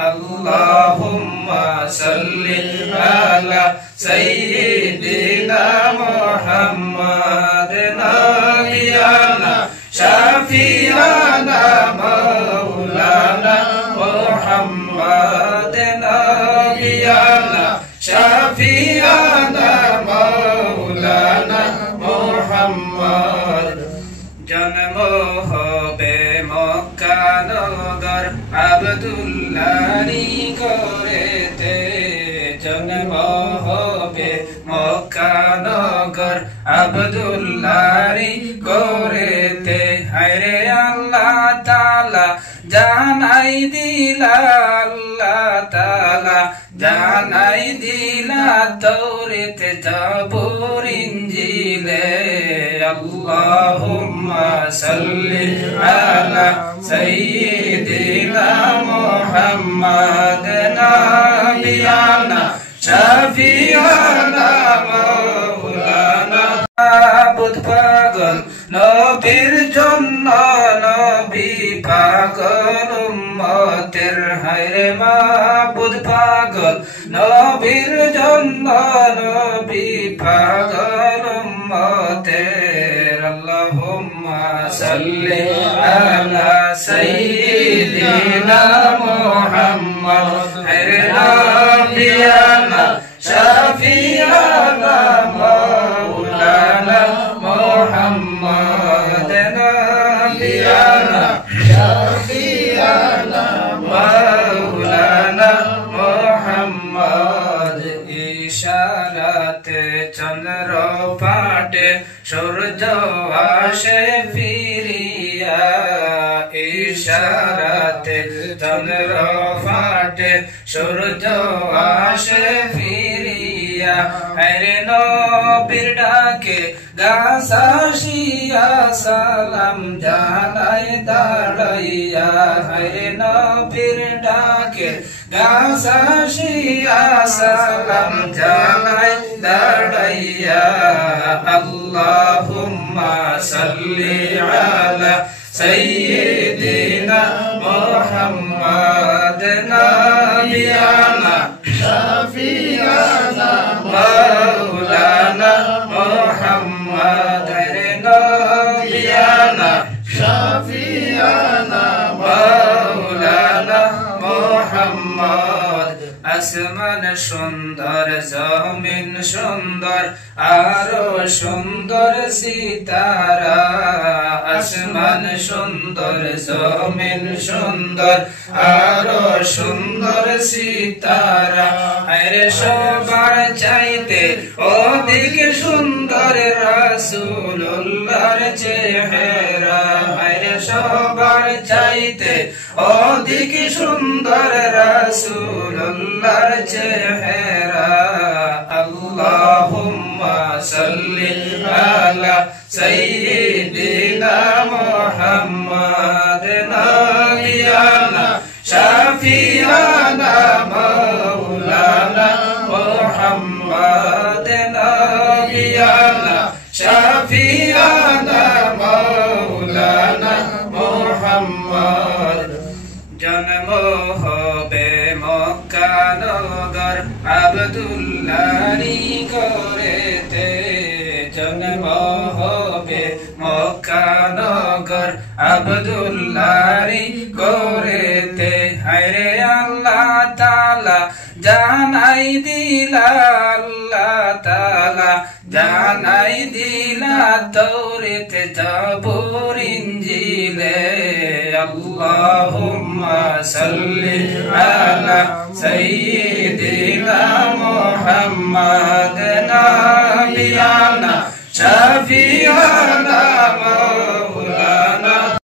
Allahumma salli ala Sayyidina Muhammad Nabiyana Shafi'ana Maulana Muhammad Nabiyana Shafi'ana Maulana Muhammad জন্ম হবে মক্কা নগর আব্দুল্লাহরি ঘরেতে জন্ম হবে মক্কা নগর আব্দুল্লাহরি ঘরেতে হায়রে আল্লাহ তাআলা জানাই দিলা আল্লাহ তাআলা জানাই দিলা তাওরাত Zabur ইনজিলে Allahumma salli ala Sayyidina Muhammad Nabiyana Shafi'ana Maulana Abud pagal Nabir jonna Nabi pagal ummatir hayre mabud pagal Nabir jonna Nabi pagal ummatir Allahumma salli ala Sayyidina Muhammad hayre nabiyana Shafi'ana Maulana Muhammad Nabiyana Shafi'ana Maulana Muhammad ইশারাতে চন্দ্র পাটে সূর্য আসে ফিরিয়া ইশারাতে চন্দ্র পাটে সূর্য আসে ফিরিয়া হরে নবীর ডাকে গাছ আসিয়া সালাম জানাই দাঁড়াইয়া হরে নবীর ডাকে গাছ আসিয়া সালাম জানাই দাঁড়াইয়া আল্লাহুম্মা সাল্লি আলা সাইয়্যিদিনা মুহাম্মাদ নাবিয়ানা শাফিয়ানা মাওলানা মুহাম্মাদ নাবিয়ানা শাফিয়ানা মাওলানা মুহাম্মাদ আসমান সুন্দর জমিন সুন্দর আরো সুন্দর সিতারা আসমান সুন্দর জমিন সুন্দর আরো সুন্দর সিতারা আরে সবার চাইতে অধিক সুন্দর রাসূলুল্লাহর চেহারা আরে সবার চাইতে অধিক সুন্দর রাসূলুল্লাহর চেহারা আল্লাহুম্মা সাল্লি আলা সাইয়্যিদিনা মুহাম্মাদ নাবিয়ানা শাফি'ানা মাওলানা মুহাম্মাদ নাবিয়ানা শাফি'ানা মাওলানা মুহাম্মাদ জন্ম হবে মক্কা নগর আব্দুল্লাহরি ঘরেতে জন্ম হবে মক্কা নগর আব্দুল্লাহরি ঘরেতে হায়রে আল্লাহ তাআলা জানাই দিলা আল্লাহ তাআলা জানাই দিলা তাওরাত Zabur ইনজিলে Allahumma salli ala Sayyidina Muhammad Nabiyana